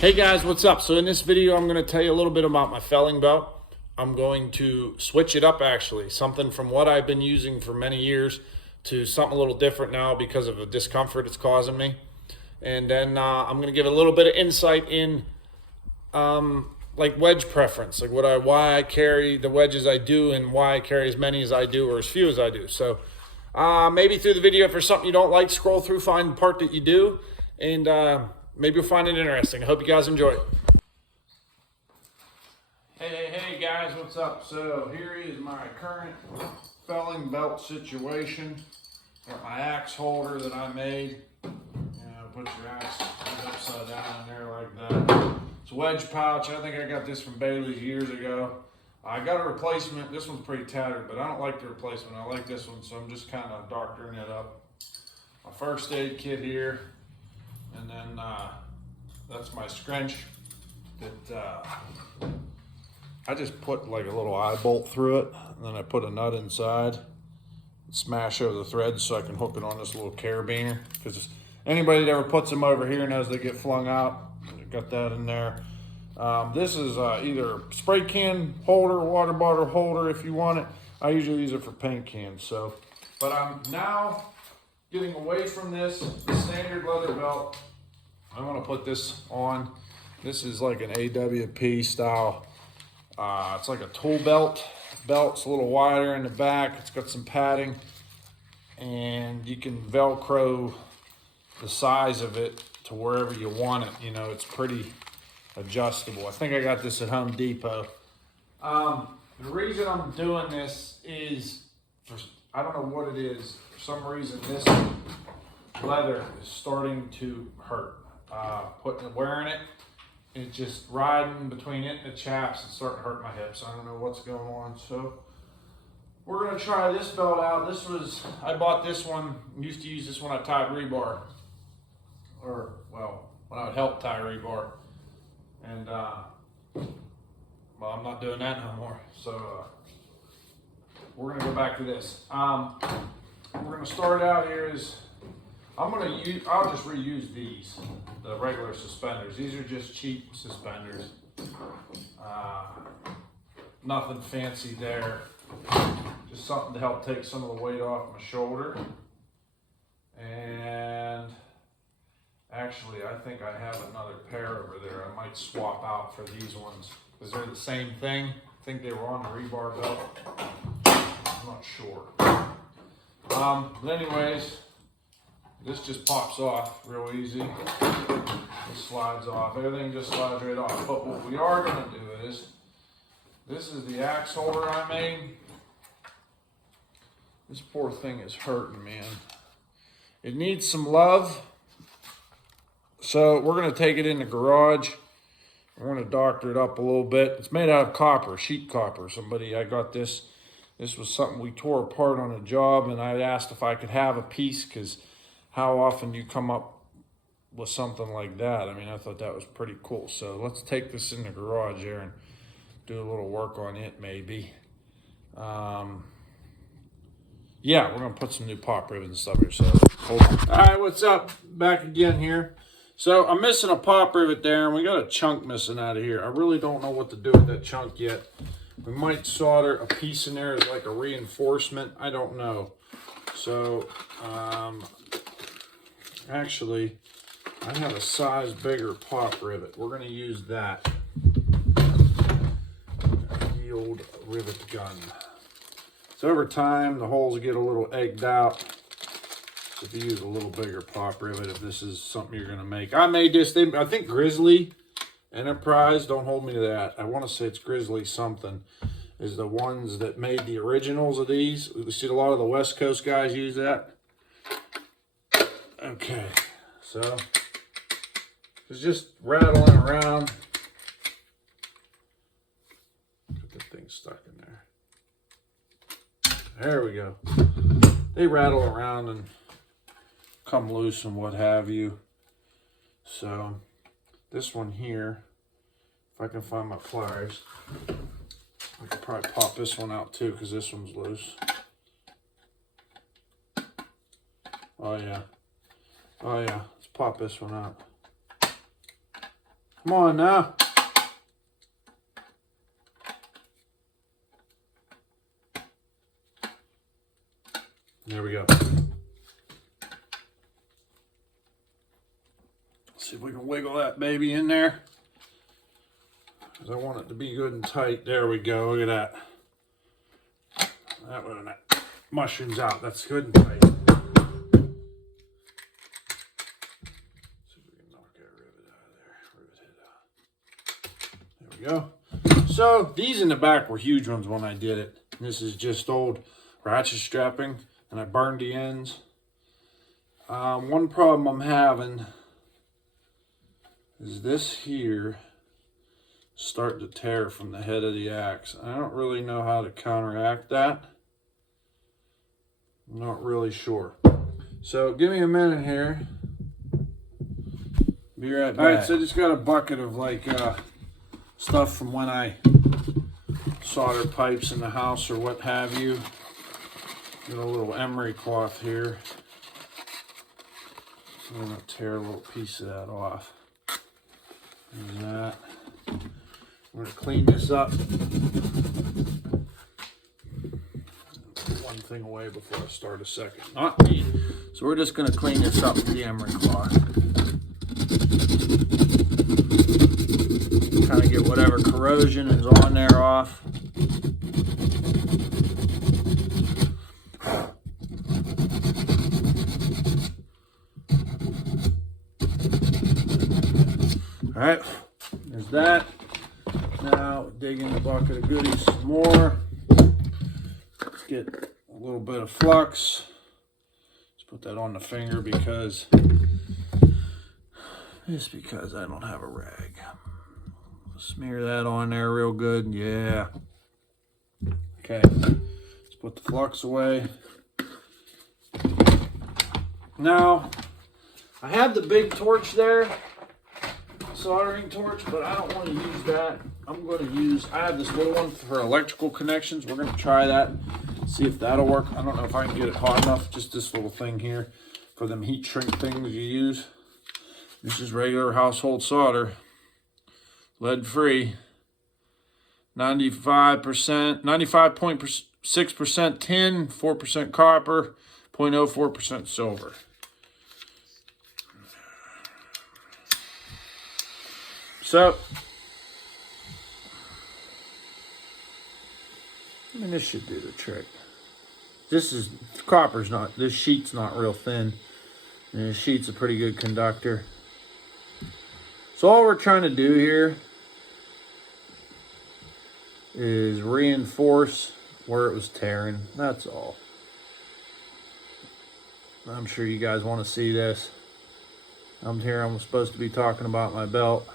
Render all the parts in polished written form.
Hey guys, what's up? So in this video, I'm going to tell you a little bit about my felling belt. I'm going to switch it up actually, something from what I've been using for many years to something a little different now because of the discomfort it's causing me. And then I'm going to give a little bit of insight in like wedge preference, like why I carry the wedges I do and why I carry as many as I do or as few as I do. So maybe through the video, if there's something you don't like, scroll through, find the part that you do, and maybe you'll find it interesting. I hope you guys enjoy it. Hey guys, what's up? So here is my current felling belt situation. Got my axe holder that I made. Put your axe upside down in there like that. It's a wedge pouch. I think I got this from Bailey's years ago. I got a replacement. This one's pretty tattered, but I don't like the replacement. I like this one, so I'm just kind of doctoring it up. My first aid kit here. And then that's my scrunch that I just put like a little eye bolt through it, and then I put a nut inside, smash over the threads so I can hook it on this little carabiner. Because anybody that ever puts them over here knows they get flung out. Got that in there. This is either spray can holder, water bottle holder if you want it. I usually use it for paint cans. So, but I'm now getting away from this standard leather belt. I want to put this on. This is like an AWP style. It's like a tool belt. It's a little wider in the back. It's got some padding, and you can Velcro the size of it to wherever you want it. You know, it's pretty adjustable. I think I got this at Home Depot. The reason I'm doing this is, I don't know what it is. For some reason, this leather is starting to hurt. Wearing it, it's just riding between it and the chaps and starting to hurt my hips. I don't know what's going on. So we're gonna try this belt out. I bought this one, used to use this when I tied rebar. Or, well, when I would help tie rebar. And, well, I'm not doing that no more. So, we're gonna go back to this. We're gonna start out here is, I'll just reuse these, the regular suspenders. These are just cheap suspenders. Nothing fancy there. Just something to help take some of the weight off my shoulder. And actually, I think I have another pair over there. I might swap out for these ones because they're the same thing. I think they were on the rebar belt. I'm not sure. But anyways, this just pops off real easy. It slides off. Everything just slides right off. But what we are going to do is, this is the axe holder I made. This poor thing is hurting, man. It needs some love. So we're going to take it in the garage. We're going to doctor it up a little bit. It's made out of copper, sheet copper. I got this. This was something we tore apart on a job, and I asked if I could have a piece because how often do you come up with something like that? I mean, I thought that was pretty cool. So let's take this in the garage there and do a little work on it maybe. Yeah, we're going to put some new pop ribbons and stuff here. So hold on. All right, what's up? Back again here. So I'm missing a pop rivet there, and we got a chunk missing out of here. I really don't know what to do with that chunk yet. We might solder a piece in there as like a reinforcement. I don't know. So actually, I have a size bigger pop rivet. We're going to use that. The old rivet gun. So over time, the holes get a little egged out. So if you use a little bigger pop rivet, if this is something you're going to make. I made this thing, I think Grizzly Enterprise, don't hold me to that. I want to say it's Grizzly something, is the ones that made the originals of these. We see a lot of the West Coast guys use that. Okay, so it's just rattling around. Get the thing stuck in there. There we go. They rattle around and come loose and what have you. So this one here, if I can find my pliers, I could probably pop this one out too because this one's loose. Oh yeah. Let's pop this one out. Come on now. There we go. See if we can wiggle that baby in there. Because I want it to be good and tight. There we go. Look at that. That one, that mushroom's out. That's good and tight. See if we can knock that rivet out of there. Rivet head out. There we go. So these in the back were huge ones when I did it. This is just old ratchet strapping, and I burned the ends. One problem I'm having is this here starting to tear from the head of the axe. I don't really know how to counteract that. I'm not really sure. So give me a minute here. Be right back. All right, so I just got a bucket of like stuff from when I solder pipes in the house or what have you. Got a little emery cloth here. I'm gonna tear a little piece of that off. There's that. I'm gonna clean this up. Put one thing away before I start a second. Not me. So we're just gonna clean this up with the emery cloth. Kind of get whatever corrosion is on there off. All right, there's that. Now dig in the bucket of goodies some more. Let's get a little bit of flux. Let's put that on the finger because I don't have a rag. Smear that on there real good. Yeah. Okay. Let's put the flux away. Now, I have the big torch there. Soldering torch, but I don't want to use that. I'm going to use, I have this little one for electrical connections. We're going to try that, see if that'll work. I don't know if I can get it hot enough, just this little thing here for them heat shrink things you use. This is regular household solder, lead free, 95%, 95.6% tin, 4% copper, 0.04% silver. So, I mean, this should do the trick. This sheet's not real thin. And this sheet's a pretty good conductor. So all we're trying to do here is reinforce where it was tearing. That's all. I'm sure you guys want to see this. I'm supposed to be talking about my belt.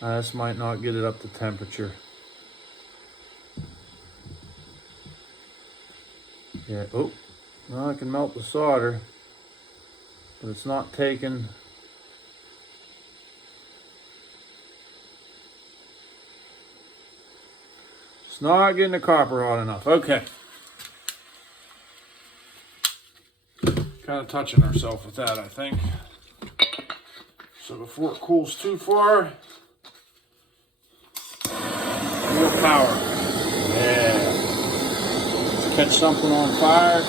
This might not get it up to temperature. Yeah, oh, well, I can melt the solder, but it's not taking. It's not getting the copper hot enough. Okay. Kind of touching ourselves with that, I think. So before it cools too far, more power. Yeah. Let's catch something on fire.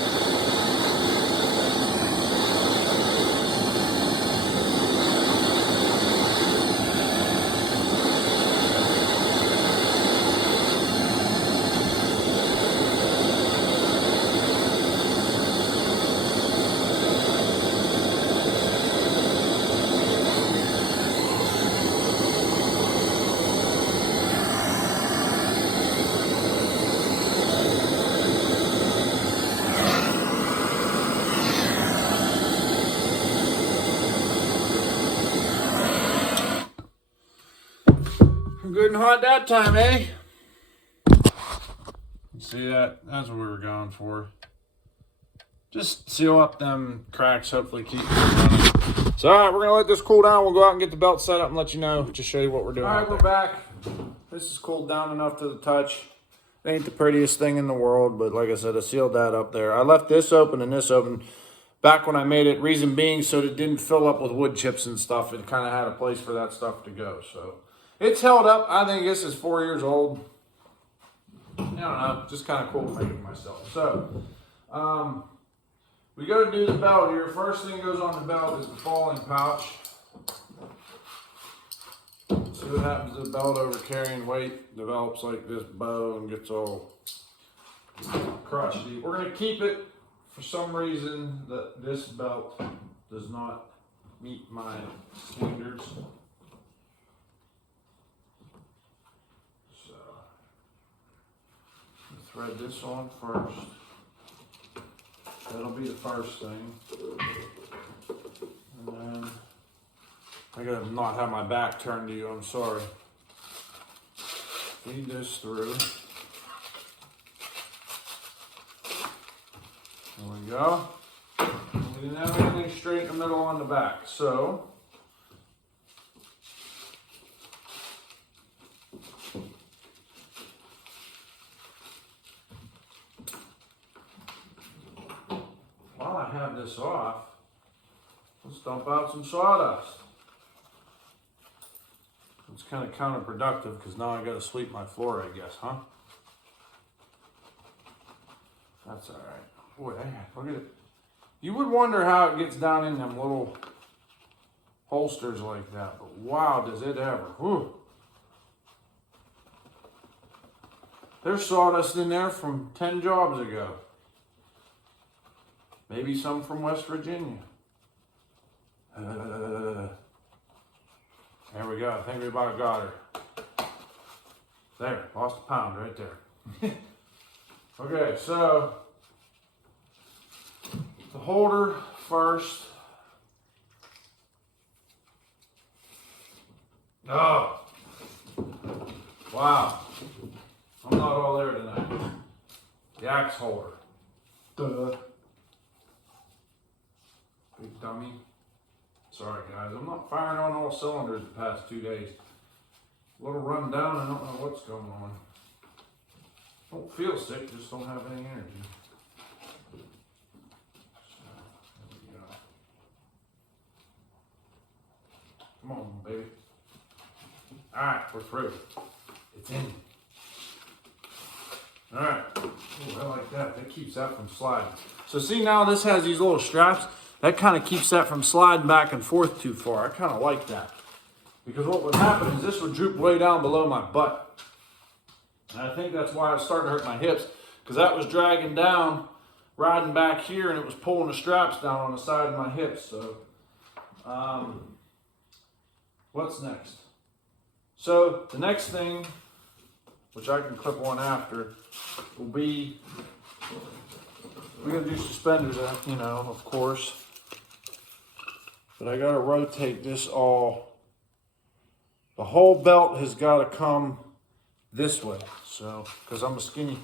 Good and hot that time, eh? See that? That's what we were going for. Just seal up them cracks, hopefully keep them running. So, all right, we're going to let this cool down. We'll go out and get the belt set up and let you know, just show you what we're doing. All right, we're back. This is cooled down enough to the touch. It ain't the prettiest thing in the world, but like I said, I sealed that up there. I left this open and this open back when I made it. Reason being so that it didn't fill up with wood chips and stuff. It kind of had a place for that stuff to go. So it's held up. I think this is 4 years old. I don't know, just kind of cool to make it myself. So, we go to do the belt here. First thing goes on the belt is the falling pouch. See what happens to the belt over carrying weight. Develops like this bow and gets all crusty. We're going to keep it for some reason that this belt does not meet my standards. So, thread this on first. That'll be the first thing. And then I gotta not have my back turned to you, I'm sorry. Feed this through. There we go. We didn't have anything straight in the middle on the back, so while I have this off, let's dump out some sawdust. It's kind of counterproductive because now I got to sweep my floor, I guess, huh? That's all right. Boy, look at it. You would wonder how it gets down in them little holsters like that, but wow, does it ever. Whew. There's sawdust in there from 10 jobs ago. Maybe some from West Virginia. There we go. I think we about got her. There, lost a pound right there. Okay, so the holder first. Oh, wow. I'm not all there tonight. The axe holder. Duh. Big dummy. Sorry guys, I'm not firing on all cylinders the past 2 days. A little run down, I don't know what's going on. Don't feel sick, just don't have any energy. So, there we go. Come on, baby. Alright, we're through. It's in. Alright. Ooh, I like that. That keeps that from sliding. So see, now this has these little straps. That kind of keeps that from sliding back and forth too far. I kind of like that. Because what would happen is this would droop way down below my butt. And I think that's why I was starting to hurt my hips. Because that was dragging down, riding back here, and it was pulling the straps down on the side of my hips. So, what's next? So, the next thing, which I can clip on after, will be, we're going to do suspenders, you know, of course. But I got to rotate this all. The whole belt has got to come this way. So, because I'm a skinny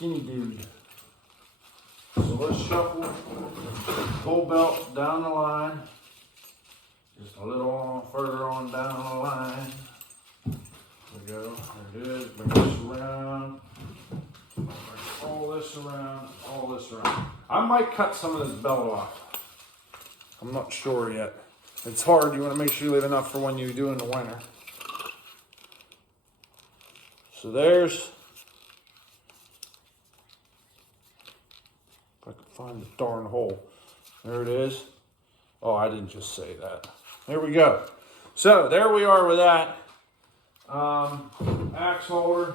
dude. So let's shuffle the whole belt down the line. Just a little on, further on down the line. There we go. There it is. Bring this around. Bring all this around. All this around. I might cut some of this belt off. I'm not sure yet. It's hard. You want to make sure you leave enough for when you do in the winter. So there's, if I can find the darn hole. There it is. Oh, I didn't just say that. There we go. So there we are with that. Axe holder.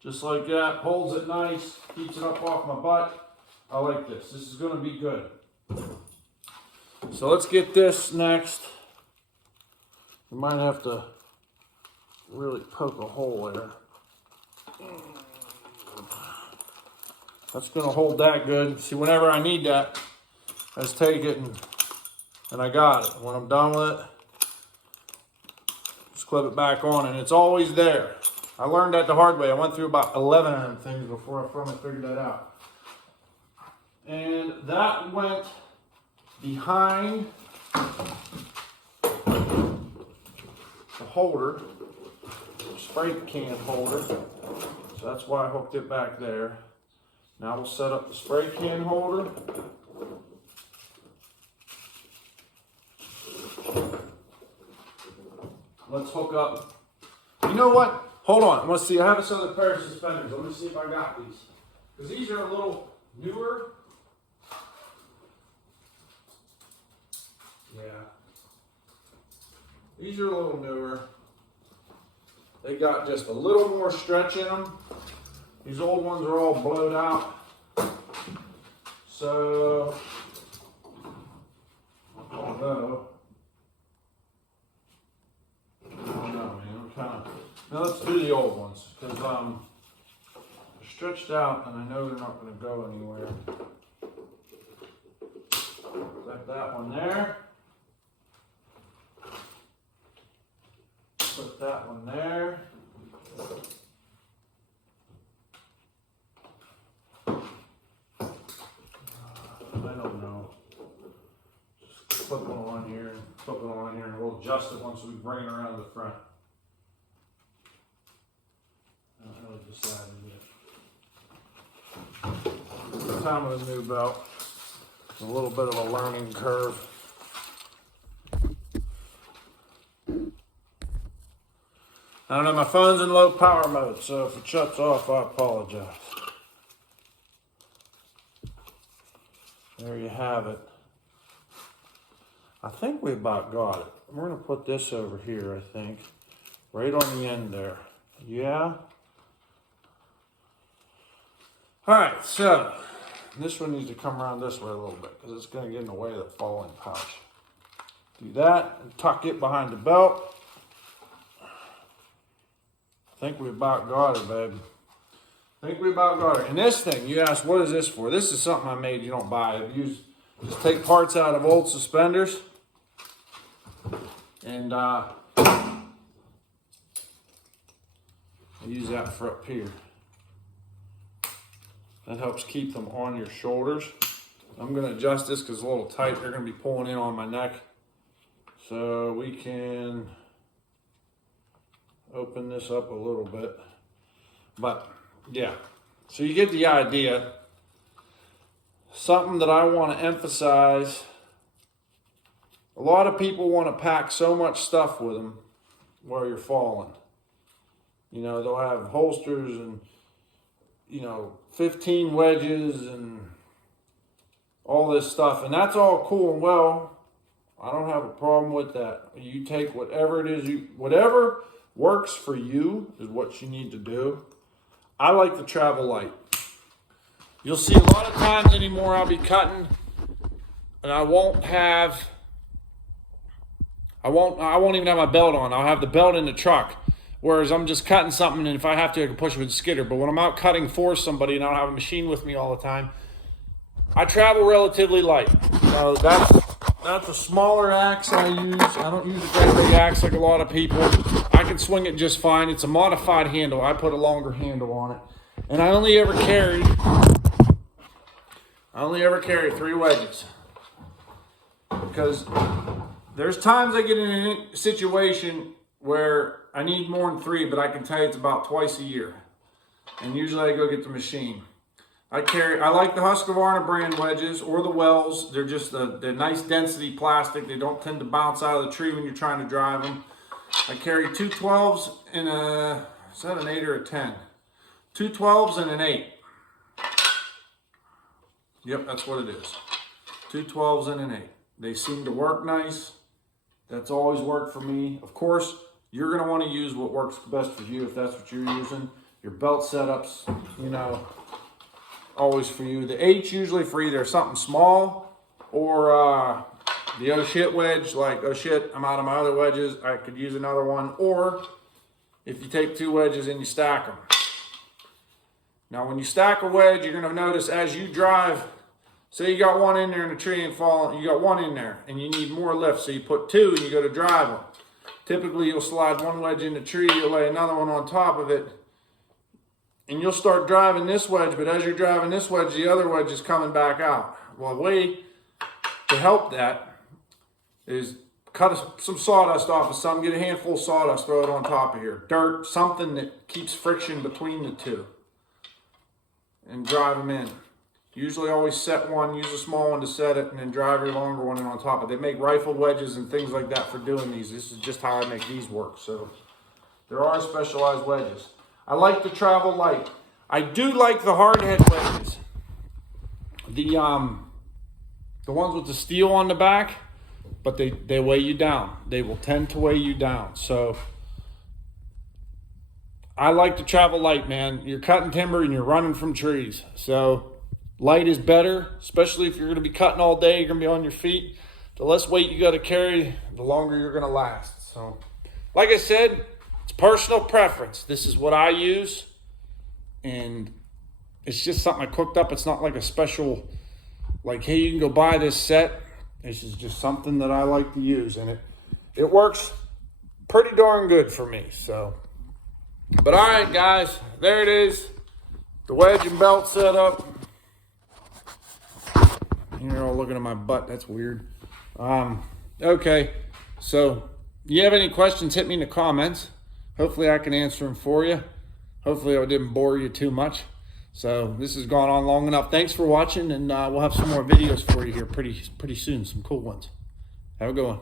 Just like that. Holds it nice. Keeps it up off my butt. I like this. This is going to be good. So let's get this next. We might have to really poke a hole there. That's going to hold that good. See, whenever I need that, I just take it and I got it. When I'm done with it, just clip it back on, and it's always there. I learned that the hard way. I went through about 11 of them things before I finally figured that out. And that went behind the holder, spray can holder. So that's why I hooked it back there. Now we'll set up the spray can holder. Let's hook up. You know what? Hold on. Let's see. I have this other pair of suspenders. Let me see if I got these. Because these are a little newer. Yeah. These are a little newer. They got just a little more stretch in them. These old ones are all blowed out. So, although, I don't know, man. I'm kind of, now let's do the old ones, because they're stretched out and I know they're not going to go anywhere. Put that one there. Put that one there. I don't know. Just clip one on here and clip one on here, and we'll adjust it once we bring it around the front. I haven't really decided yet. The time of the new belt. A little bit of a learning curve. I don't know, my phone's in low power mode, so if it shuts off, I apologize. There you have it. I think we about got it. We're going to put this over here, I think. Right on the end there. Yeah? Alright, so this one needs to come around this way a little bit because it's going to get in the way of the falling pouch. Do that and tuck it behind the belt. I think we about got it, babe. I think we about got it. And this thing, you asked, what is this for? This is something I made you don't buy. Just take parts out of old suspenders and use that for up here. That helps keep them on your shoulders. I'm going to adjust this because it's a little tight. They're going to be pulling in on my neck. So we can open this up a little bit. But yeah, so you get the idea. Something that I want to emphasize. A lot of people want to pack so much stuff with them while you're falling. You know, they'll have holsters and, 15 wedges and all this stuff. And that's all cool and well. I don't have a problem with that. You take whatever it is, whatever works for you is what you need to do. I like to travel light. You'll see a lot of times anymore I'll be cutting and I won't even have my belt on. I'll have the belt in the truck. Whereas I'm just cutting something, and if I have to, I can push it with a skidder. But when I'm out cutting for somebody and I don't have a machine with me all the time, I travel relatively light. That's a smaller axe I use. I don't use a great big axe like a lot of people. I can swing it just fine. It's a modified handle. I put a longer handle on it. And I only ever carry 3 wedges. Because there's times I get in a situation where I need more than 3, but I can tell you it's about twice a year. And usually I go get the machine. I like the Husqvarna brand wedges or the Wells. They're just the nice density plastic. They don't tend to bounce out of the tree when you're trying to drive them. I carry 2 12s and is that an 8 or a 10? 2 12s and an 8. Yep, that's what it is. 2 12s and an 8. They seem to work nice. That's always worked for me. Of course, you're going to want to use what works best for you if that's what you're using. Your belt setups, always for you. The 8's usually for either something small or the oh shit wedge, like, oh shit, I'm out of my other wedges, I could use another one. Or if you take 2 wedges and you stack them. Now when you stack a wedge, you're going to notice as you drive, say you got one in there in the tree and fall, you got one in there and you need more lift, so you put 2 and you go to drive them. Typically you'll slide one wedge in the tree, you'll lay another one on top of it, and you'll start driving this wedge, but as you're driving this wedge, the other wedge is coming back out. Well, a way to help that is cut some sawdust off of something, get a handful of sawdust, throw it on top of here. Dirt, something that keeps friction between the two. And drive them in. Usually always set one, use a small one to set it, and then drive your longer one in on top of it. They make rifle wedges and things like that for doing these. This is just how I make these work. So there are specialized wedges. I like to travel light. I do like the hard head wedges. The ones with the steel on the back, but they weigh you down. They will tend to weigh you down. So I like to travel light, man. You're cutting timber and you're running from trees. So light is better, especially if you're going to be cutting all day, you're going to be on your feet. The less weight you got to carry, the longer you're going to last. So, like I said, it's personal preference. This is what I use, and it's just something I cooked up. It's not like a special, like, hey, you can go buy this set. This is just something that I like to use, and it works pretty darn good for me. So, but all right, guys, there it is. The wedge and belt set up. You're all looking at my butt. That's weird. Okay. So, you have any questions, hit me in the comments. Hopefully I can answer them for you. Hopefully I didn't bore you too much. So, this has gone on long enough. Thanks for watching, and we'll have some more videos for you here pretty soon. Some cool ones. Have a good one.